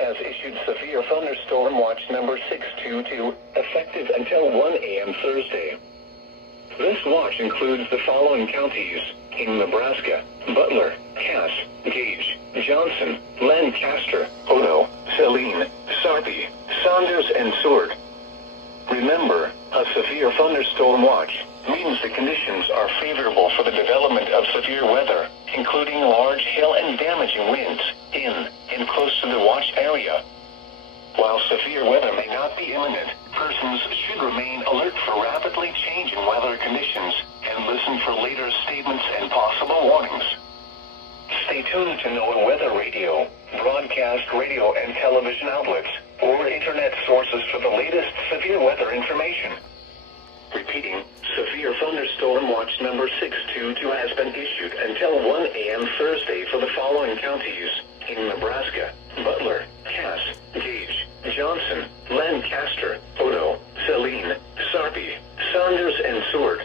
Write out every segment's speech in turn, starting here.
has issued severe thunderstorm watch number 622, effective until 1 a.m. Thursday. This watch includes the following counties in Nebraska: Butler, Cass, Gage, Johnson, Lancaster, Odo, Saline, Sarpy, Saunders, and Seward. Remember, a severe thunderstorm watch means the conditions are favorable for the development of severe weather, including large hail and damaging winds in and close to the watch area. While severe weather may not be imminent, persons should remain alert for rapidly changing weather conditions and listen for later statements and possible warnings. Stay tuned to NOAA Weather Radio, broadcast radio and television outlets, or internet sources for the latest severe weather information. Repeating, severe thunderstorm watch number 622 has been issued until 1 a.m. Thursday for the following counties in Nebraska: Butler, Cass, Gage, Johnson, Lancaster, Odo, Saline, Sarpy, Saunders, and Seward.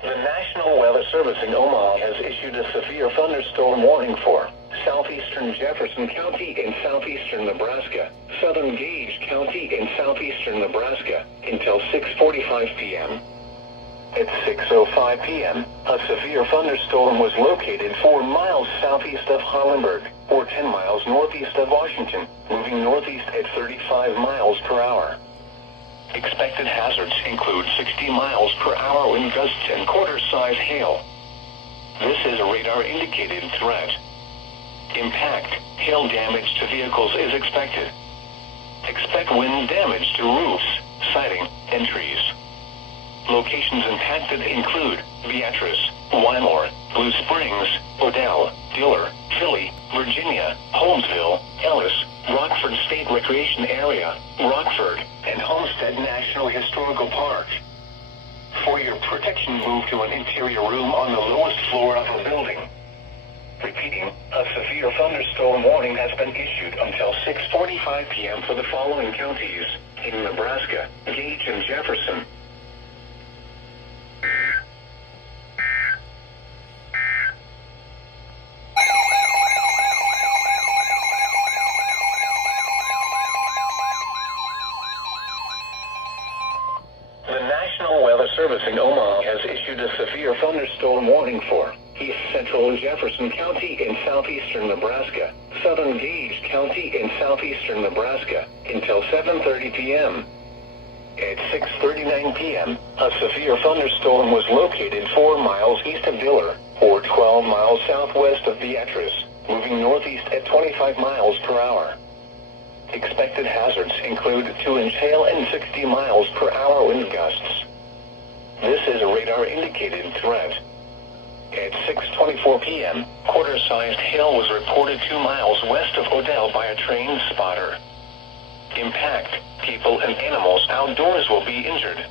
The National Weather Service in Omaha has issued a severe thunderstorm warning for southeastern Jefferson County in southeastern Nebraska, southern Gage County in southeastern Nebraska, until 6:45 p.m. At 6:05 p.m., a severe thunderstorm was located 4 miles southeast of Hollenberg, or 10 miles northeast of Washington, moving northeast at 35 miles per hour. Expected hazards include 60 miles per hour wind gusts and quarter-size hail. This is a radar-indicated threat. Impact, hail damage to vehicles is expected. Expect wind damage to roofs, siding, and trees. Locations impacted include Beatrice, Wymore, Blue Springs, Odell, Diller, Philly, Virginia, Holmesville, Ellis, Rockford State Recreation Area, Rockford, and Homestead National Historical Park. For your protection, move to an interior room on the lowest floor of a building. Repeating, a severe thunderstorm warning has been issued until 6:45 p.m. for the following counties in Nebraska: Gage and Jefferson. The National Weather Service in Omaha has issued a severe thunderstorm warning for East Central Jefferson County in southeastern Nebraska, southern Gage County in southeastern Nebraska, until 7:30 p.m. At 6:39 p.m., a severe thunderstorm was located 4 miles east of Diller, or 12 miles southwest of Beatrice, moving northeast at 25 miles per hour. Expected hazards include 2-inch hail and 60 miles per hour wind gusts. This is a radar-indicated threat. At 6:24 p.m., quarter-sized hail was reported 2 miles west of Odell by a trained spotter. Impact, people and animals outdoors will be injured.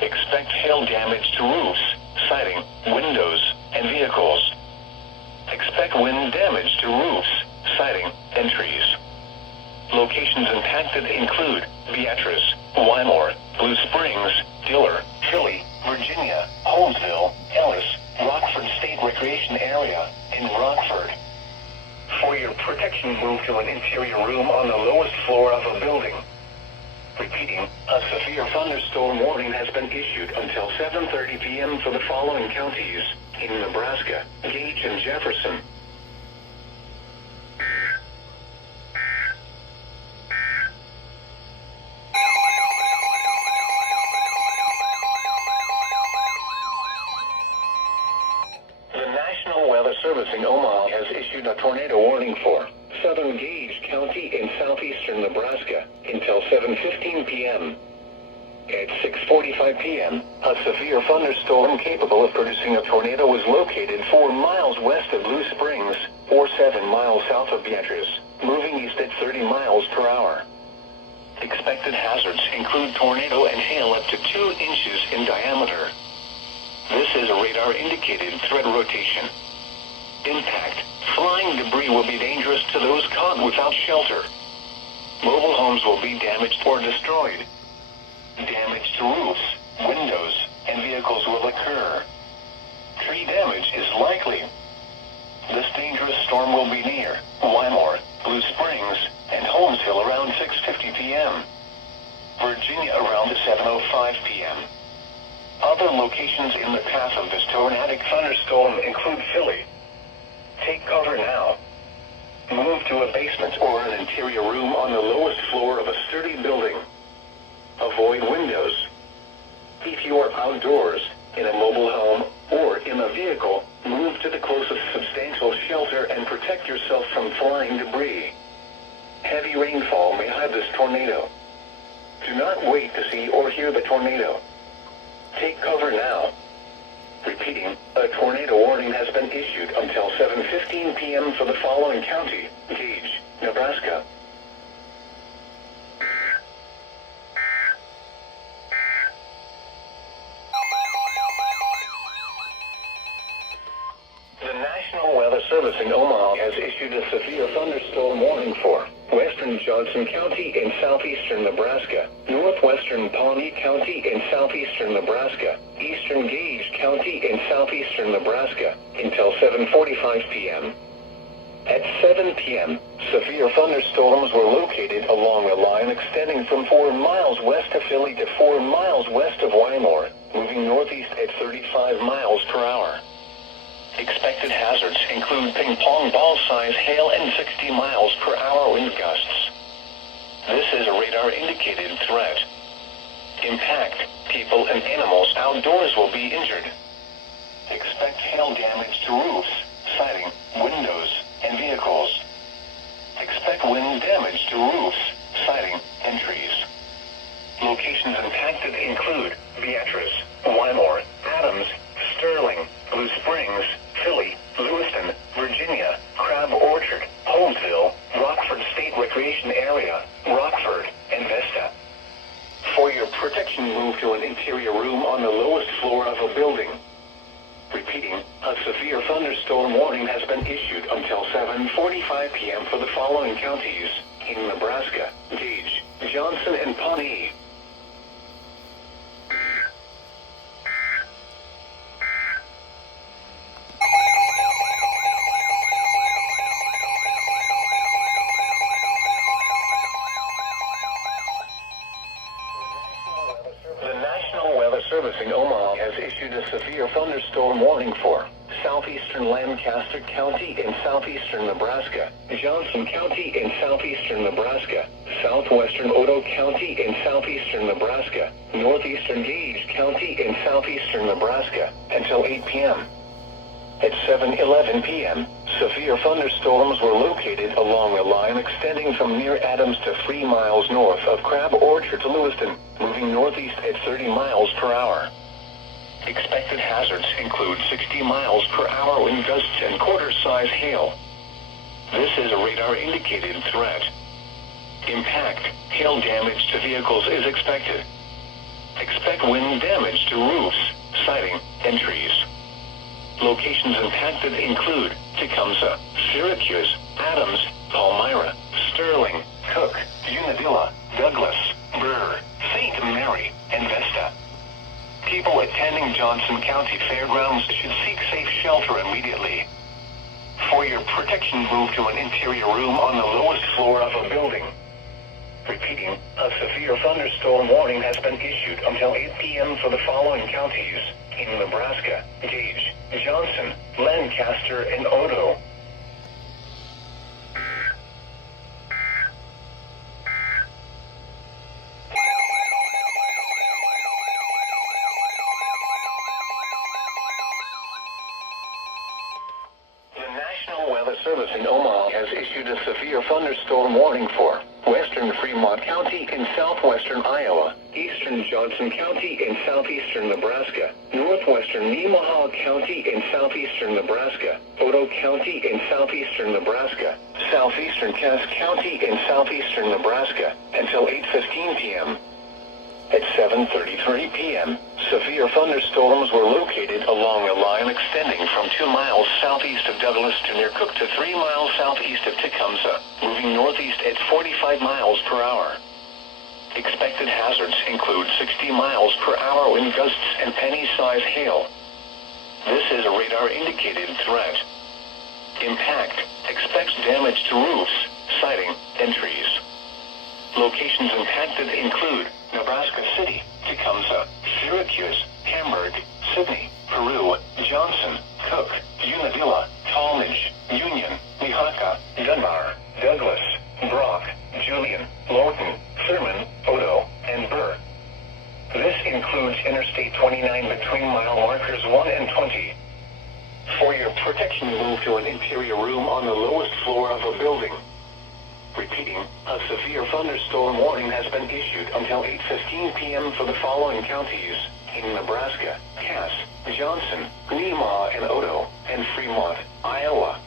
Expect hail damage to roofs, siding, windows, and vehicles. Expect wind damage to roofs, siding, and trees. Locations impacted include Beatrice, Wymore, Blue Springs, Diller, Philly, Virginia, Holmesville, Ellis, Rockford State Recreation Area, and Rockford. For your protection, move to an interior room on the lowest floor of a building. Repeating, a severe thunderstorm warning has been issued until 7:30 p.m. for the following counties in Nebraska: Gage and Jefferson. The National Weather Service in Omaha has issued a tornado warning for southern Gage County in southeastern Nebraska until 7:15 p.m. At 6:45 p.m., a severe thunderstorm capable of producing a tornado was located 4 miles west of Blue Springs, or 7 miles south of Beatrice, moving east at 30 miles per hour. Expected hazards include tornado and hail up to 2 inches in diameter. This is a radar-indicated threat rotation. Impact, flying debris will be dangerous to those caught without shelter. Mobile homes will be damaged or destroyed. Damage to roofs, windows, and vehicles will occur. Tree damage is likely. This dangerous storm will be near Wymore, Blue Springs, and Holmesville around 6:50 p.m. Virginia around 7:05 p.m. Other locations in the path of this tornadic thunderstorm include Philly. Take cover now. Move to a basement or an interior room on the lowest floor of a sturdy building. Avoid windows. If you are outdoors, in a mobile home, or in a vehicle, move to the closest substantial shelter and protect yourself from flying debris. Heavy rainfall may hide this tornado. Do not wait to see or hear the tornado. Take cover now. Repeating, a tornado warning has been issued until 7:15 p.m. for the following county: Gage, Nebraska. The National Weather Service in Omaha has issued a severe thunderstorm warning for western Johnson County in southeastern Nebraska, northwestern Pawnee County in southeastern Nebraska, eastern Gage County in southeastern Nebraska, until 7:45 p.m. At 7 p.m., severe thunderstorms were located along a line extending from 4 miles west of Philly to 4 miles west of Wymore, moving northeast at 35 miles per hour. Expected hazards include ping-pong ball-size hail and 60 miles per hour wind gusts. This is a radar-indicated threat. Impact, people and animals outdoors will be injured. Expect hail damage to roofs, siding, windows, and vehicles. Expect wind damage to roofs, siding, and trees. Locations impacted include Beatrice, Wymore, Adams, Sterling, Blue Springs, Philly, Lewiston, Virginia, Crab Orchard, Holmesville, Rockford State Recreation Area, Rockford, and Vesta. For your protection, move to an interior room on the lowest floor of a building. Repeating, a severe thunderstorm warning has been issued until 7:45 p.m. for the following counties in Nebraska: Gage, Johnson, and Pawnee. Service in Omaha has issued a severe thunderstorm warning for southeastern Lancaster County in southeastern Nebraska, Johnson County in southeastern Nebraska, southwestern Otoe County in southeastern Nebraska, northeastern Gage County in southeastern Nebraska, until 8 p.m. At 7:11 p.m., severe thunderstorms were located along a line extending from near Adams to 3 miles north of Crab Orchard to Lewiston, moving northeast at 30 miles per hour. Expected hazards include 60 miles per hour wind gusts and quarter-size hail. This is a radar-indicated threat. Impact, hail damage to vehicles is expected. Expect wind damage to roofs, siding, and trees. Locations impacted include Tecumseh, Syracuse, Adams, Palmyra, Sterling, Cook, Unadilla, Douglas, Burr, St. Mary, and Vesta. People attending Johnson County Fairgrounds should seek safe shelter immediately. For your protection, move to an interior room on the lowest floor of a building. Repeating, a severe thunderstorm warning has been issued until 8 p.m. for the following counties in Nebraska: Gage, Johnson, Lancaster, and Otoe. The National Weather Service in Omaha has issued a severe thunderstorm warning for western Fremont County in southwestern Iowa, eastern Johnson County in southeastern Nebraska, northwestern Nemaha County in southeastern Nebraska, Otoe County in southeastern Nebraska, southeastern Cass County in southeastern Nebraska, until 8:15 p.m. At 7:33 p.m., severe thunderstorms were located along a line extending from 2 miles southeast of Douglas to near Cook to 3 miles southeast of Tecumseh, moving northeast at 45 miles per hour. Expected hazards include 60 miles per hour wind gusts and penny-size hail. This is a radar-indicated threat. Impact. Expect damage to roofs, siding, and trees. Locations impacted include Nebraska City, Tecumseh, Syracuse, Hamburg, Sydney, Peru, Johnson, Cook, Unadilla, Talmadge, Union, Nehaka, Dunbar, Douglas, Brock, Julian, Lorton, Thurman, Odo, and Burr. This includes Interstate 29 between mile markers 1 and 20. For your protection, move to an interior room on the lowest floor of a building. Repeating, a severe thunderstorm warning has been issued until 8:15 p.m. for the following counties in Nebraska: Cass, Johnson, Nemaha and Odo, and Fremont, Iowa.